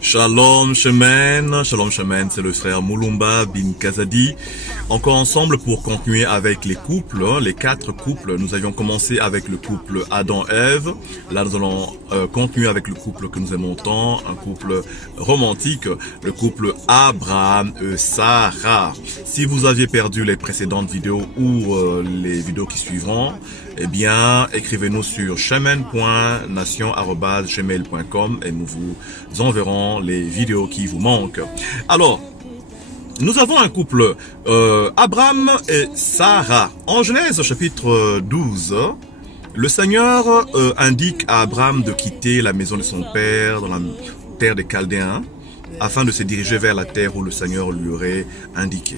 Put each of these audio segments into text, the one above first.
Shalom Shemen, c'est le frère Moulumba bin Kazadi. Encore ensemble pour continuer avec les couples, les 4 couples. Nous avions commencé avec le couple Adam-Ève. Là nous allons continuer avec le couple que nous aimons tant, un couple romantique, le couple Abraham et Sarah. Si vous aviez perdu les précédentes vidéos ou les vidéos qui suivront, eh bien, écrivez-nous sur shemen.nation@gmail.com et nous vous enverrons les vidéos qui vous manquent. Alors, nous avons un couple, Abraham et Sarah. En Genèse chapitre 12, le Seigneur indique à Abraham de quitter la maison de son père dans la terre des Chaldéens afin de se diriger vers la terre où le Seigneur lui aurait indiqué.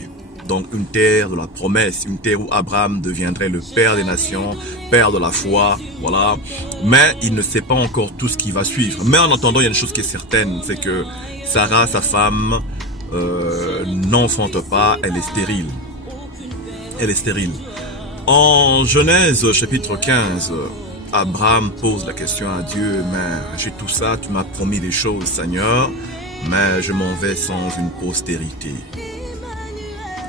Donc une terre de la promesse, une terre où Abraham deviendrait le père des nations, père de la foi, voilà. Mais il ne sait pas encore tout ce qui va suivre. Mais en attendant, il y a une chose qui est certaine, c'est que Sarah, sa femme, n'enfante pas, elle est stérile. Elle est stérile. En Genèse chapitre 15, Abraham pose la question à Dieu, mais j'ai tout ça, tu m'as promis des choses, Seigneur, mais je m'en vais sans une postérité.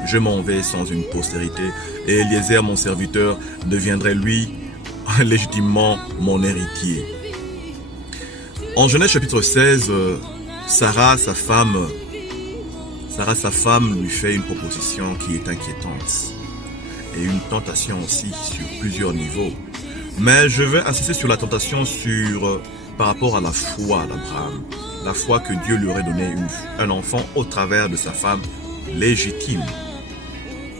Je m'en vais sans une postérité, et Eliezer, mon serviteur, deviendrait lui légitimement mon héritier. En Genèse chapitre 16, Sarah, sa femme, lui fait une proposition qui est inquiétante. Et une tentation aussi sur plusieurs niveaux. Mais je vais insister sur la tentation par rapport à la foi d'Abraham. La foi que Dieu lui aurait donné un enfant au travers de sa femme légitime.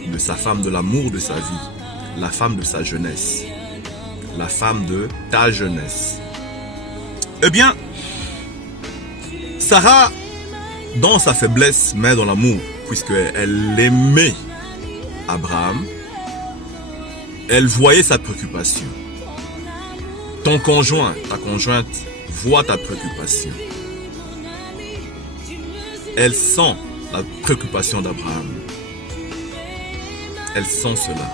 De sa femme de l'amour de sa vie, la femme de sa jeunesse, la femme de ta jeunesse. Eh bien, Sarah, dans sa faiblesse, mais dans l'amour, puisqu'elle aimait Abraham, elle voyait sa préoccupation. Ton conjoint, ta conjointe, voit ta préoccupation. Elle sent la préoccupation d'Abraham. Elle sent cela.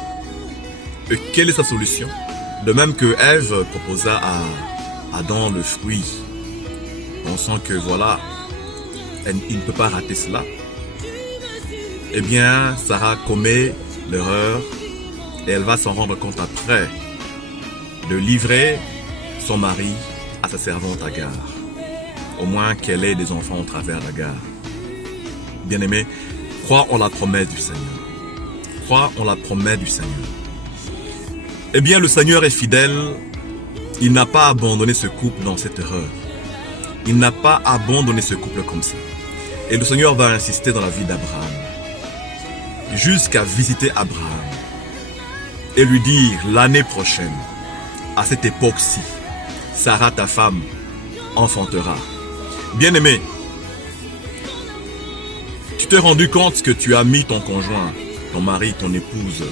Et quelle est sa solution? De même que Ève proposa à Adam le fruit, pensant que voilà, il ne peut pas rater cela. Eh bien, Sarah commet l'erreur et elle va s'en rendre compte après de livrer son mari à sa servante Agar. Au moins qu'elle ait des enfants au travers d'Agar. Bien-aimé, crois en la promesse du Seigneur. Crois en la promesse du Seigneur. Eh bien, le Seigneur est fidèle. Il n'a pas abandonné ce couple dans cette erreur. Il n'a pas abandonné ce couple comme ça. Et le Seigneur va insister dans la vie d'Abraham. Jusqu'à visiter Abraham. Et lui dire, l'année prochaine, à cette époque-ci, Sarah, ta femme, enfantera. Bien-aimé, tu t'es rendu compte que tu as mis ton conjoint, ton mari, ton épouse,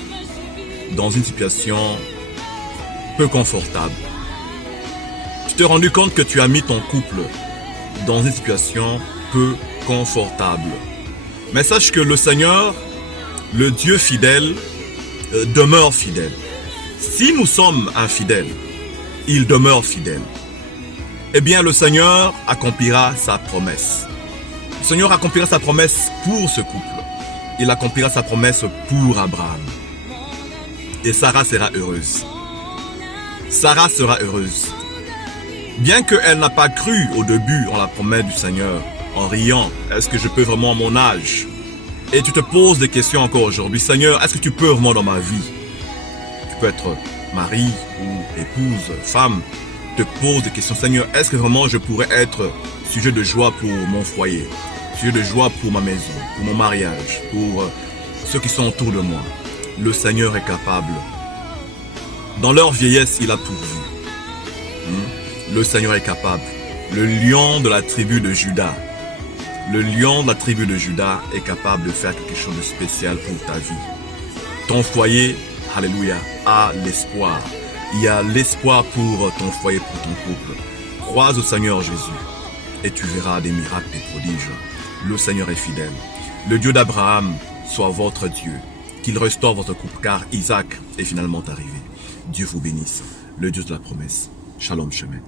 dans une situation peu confortable. Tu t'es rendu compte que tu as mis ton couple dans une situation peu confortable. Mais sache que le Seigneur, le Dieu fidèle, demeure fidèle. Si nous sommes infidèles, il demeure fidèle. Eh bien, le Seigneur accomplira sa promesse. Le Seigneur accomplira sa promesse pour ce couple. Il accomplira sa promesse pour Abraham. Et Sarah sera heureuse. Sarah sera heureuse. Bien qu'elle n'a pas cru au début en la promesse du Seigneur, en riant, est-ce que je peux vraiment à mon âge? Et tu te poses des questions encore aujourd'hui. Seigneur, est-ce que tu peux vraiment dans ma vie? Tu peux être mari ou épouse, femme. Te pose des questions. Seigneur, est-ce que vraiment je pourrais être sujet de joie pour mon foyer? Sujet de joie pour ma maison, pour mon mariage, pour ceux qui sont autour de moi. Le Seigneur est capable. Dans leur vieillesse, il a pourvu. Le Seigneur est capable. Le lion de la tribu de Juda. Le lion de la tribu de Juda est capable de faire quelque chose de spécial pour ta vie. Ton foyer, alléluia, a l'espoir. Il y a l'espoir pour ton foyer, pour ton couple. Crois au Seigneur Jésus et tu verras des miracles, des prodiges. Le Seigneur est fidèle. Le Dieu d'Abraham soit votre Dieu. Qu'il restaure votre couple car Isaac est finalement arrivé. Dieu vous bénisse. Le Dieu de la promesse. Shalom Shemen.